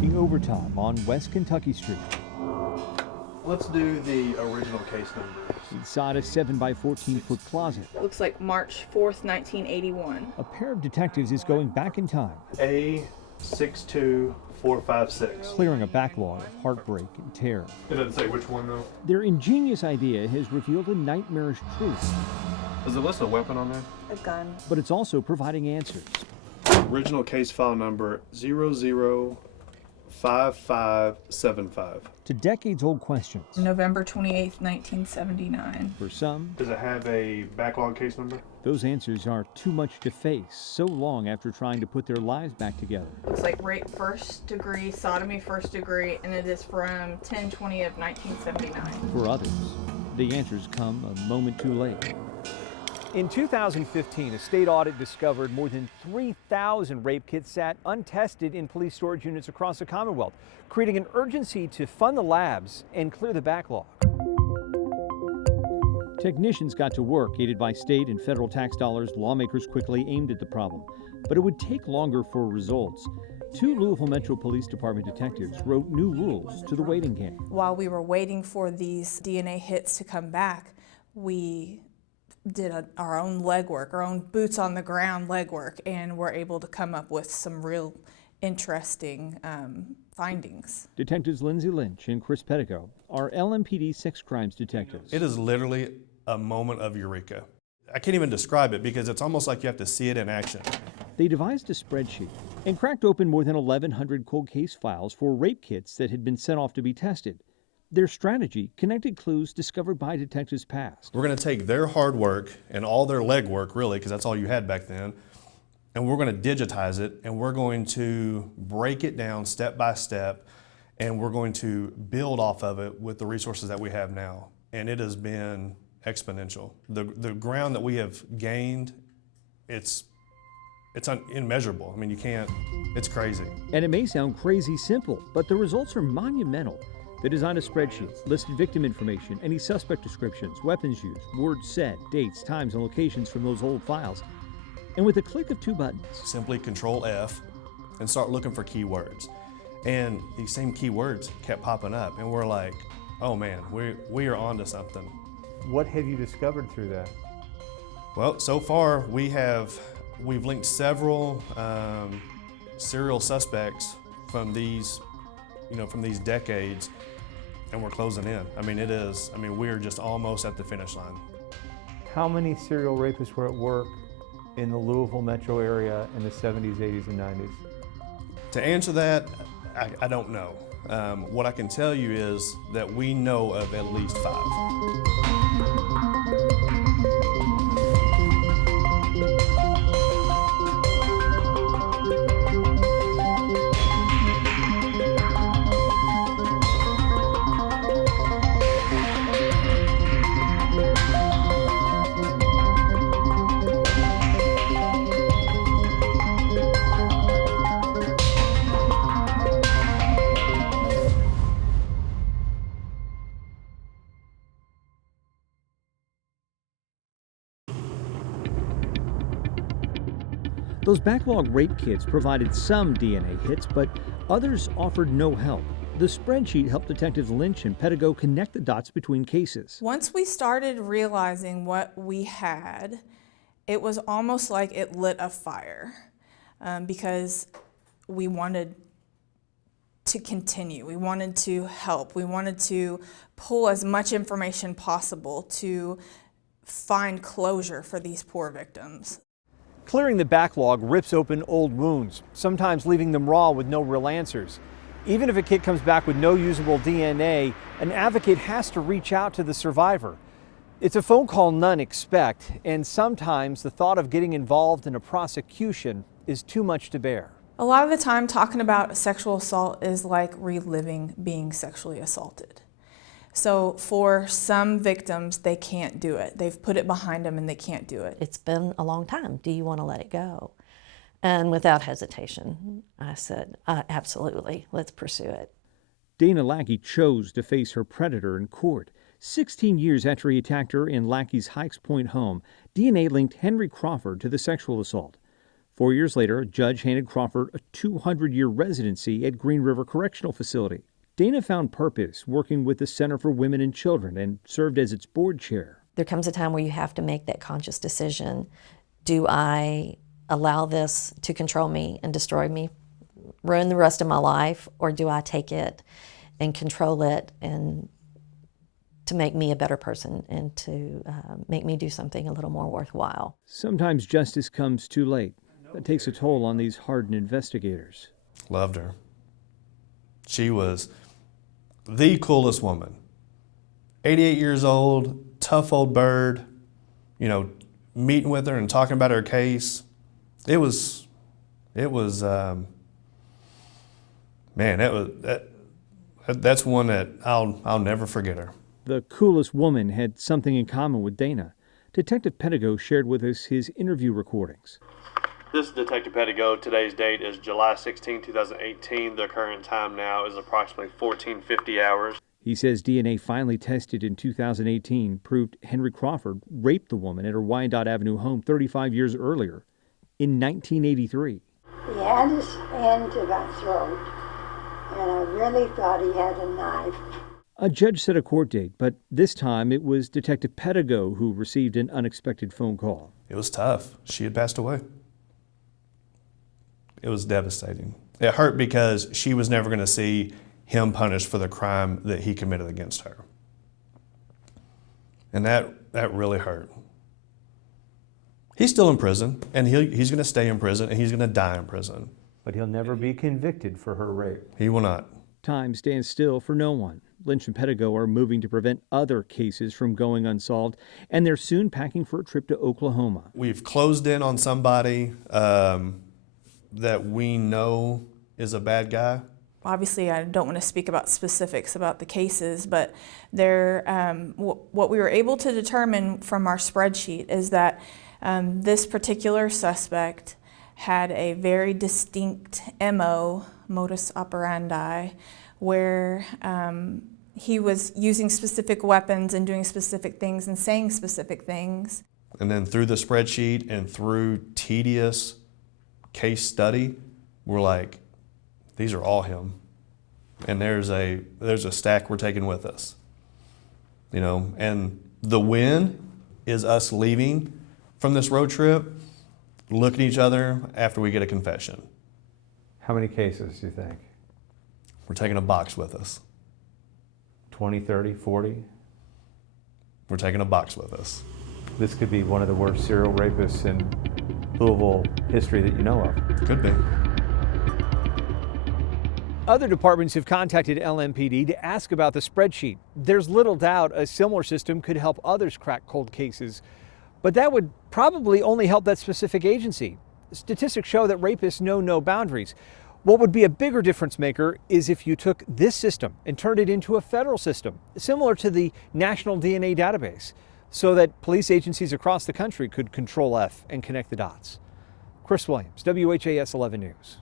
working overtime on West Kentucky Street. Let's do the original case number. Inside a 7 by 14-foot closet, Looks like March 4th, 1981. a pair of detectives is going back in time, A62456. clearing a backlog of heartbreak and terror. It doesn't say which one though. Their ingenious idea has revealed a nightmarish truth, Does it list a weapon on there? A gun. but it's also providing answers. Original case file number 005575. To decades-old questions. November 28th, 1979. For some, Does it have a backlog case number? those answers are too much to face so long after trying to put their lives back together. Looks like rape first degree, sodomy first degree, and it is from 10/20 of 1979. For others, the answers come a moment too late. In 2015, a state audit discovered more than 3,000 rape kits sat untested in police storage units across the Commonwealth, creating an urgency to fund the labs and clear the backlog. Technicians got to work, aided by state and federal tax dollars. Lawmakers quickly aimed at the problem, but it would take longer for results. 2 Louisville Metro Police Department detectives wrote new rules to the waiting game. While we were waiting for these DNA hits to come back, we did our own legwork, our own boots on the ground legwork, and were able to come up with some real interesting findings. Detectives Lindsay Lynch and Chris Pettico are LMPD sex crimes detectives. It is literally a moment of eureka. I can't even describe it because it's almost like you have to see it in action. They devised a spreadsheet and cracked open more than 1,100 cold case files for rape kits that had been sent off to be tested. Their strategy connected clues discovered by detectives past. We're going to take their hard work and all their legwork, really, because that's all you had back then, and we're going to digitize it, and we're going to break it down step by step, and we're going to build off of it with the resources that we have now. And it has been exponential. The ground that we have gained, it's immeasurable. I mean, you can't, it's crazy. And it may sound crazy simple, but the results are monumental. They designed a spreadsheet, listed victim information, any suspect descriptions, weapons used, words said, dates, times, and locations from those old files. And with a click of 2 buttons, Simply Control F and start looking for keywords. And these same keywords kept popping up, and we're like, oh man, we are onto something. What have you discovered through that? Well, so far we've linked several serial suspects from these decades, and we're closing in. I mean, we're just almost at the finish line. How many serial rapists were at work in the Louisville metro area in the 70s, 80s, and 90s? To answer that, I don't know. What I can tell you is that we know of at least 5. those backlog rape kits provided some DNA hits, but others offered no help. The spreadsheet helped detectives Lynch and Pettigo connect the dots between cases. Once we started realizing what we had, it was almost like it lit a fire because we wanted to continue. We wanted to help. We wanted to pull as much information possible to find closure for these poor victims. Clearing the backlog rips open old wounds, sometimes leaving them raw with no real answers. Even if a kit comes back with no usable DNA, an advocate has to reach out to the survivor. It's a phone call none expect, and sometimes the thought of getting involved in a prosecution is too much to bear. A lot of the time, talking about sexual assault is like reliving being sexually assaulted. So for some victims, they can't do it. They've put it behind them and they can't do it. It's been a long time. Do you want to let it go? And without hesitation, I said, absolutely, let's pursue it. Dana Lackey chose to face her predator in court. 16 years after he attacked her in Lackey's Hikes Point home, DNA linked Henry Crawford to the sexual assault. 4 years later, a judge handed Crawford a 200-year residency at Green River Correctional Facility. Dana found purpose working with the Center for Women and Children and served as its board chair. There comes a time where you have to make that conscious decision. Do I allow this to control me and destroy me, ruin the rest of my life, or do I take it and control it and to make me a better person and to make me do something a little more worthwhile? Sometimes justice comes too late. That takes a toll on these hardened investigators. Loved her. She was the coolest woman. 88 years old, tough old bird, you know, meeting with her and talking about her case. That's one that I'll never forget her. The coolest woman had something in common with Dana. Detective Pedigo shared with us his interview recordings. This is Detective Pedigo. Today's date is July 16, 2018. The current time now is approximately 14:50 hours. He says DNA finally tested in 2018 proved Henry Crawford raped the woman at her Wyandotte Avenue home 35 years earlier, in 1983. He had his hand to my throat, and I really thought he had a knife. A judge set a court date, but this time it was Detective Pedigo who received an unexpected phone call. It was tough. She had passed away. It was devastating. It hurt because she was never going to see him punished for the crime that he committed against her. And that really hurt. He's still in prison, and he's going to stay in prison, and he's going to die in prison. But he'll never be convicted for her rape. He will not. Time stands still for no one. Lynch and Pedigo are moving to prevent other cases from going unsolved, and they're soon packing for a trip to Oklahoma. We've closed in on somebody that we know is a bad guy. Obviously, I don't want to speak about specifics about the cases, but what we were able to determine from our spreadsheet is that this particular suspect had a very distinct modus operandi, where he was using specific weapons and doing specific things and saying specific things. And then through the spreadsheet and through tedious case study, we're like, these are all him. And there's a stack we're taking with us. You know, and the win is us leaving from this road trip, looking at each other after we get a confession. How many cases do you think? We're taking a box with us. 20, 30, 40? We're taking a box with us. This could be one of the worst serial rapists in Louisville history that you know of. Could be. Other departments have contacted LMPD to ask about the spreadsheet. There's little doubt a similar system could help others crack cold cases, but that would probably only help that specific agency. Statistics show that rapists know no boundaries. What would be a bigger difference maker is if you took this system and turned it into a federal system, similar to the National DNA Database, so that police agencies across the country could Control F and connect the dots. Chris Williams, WHAS 11 News.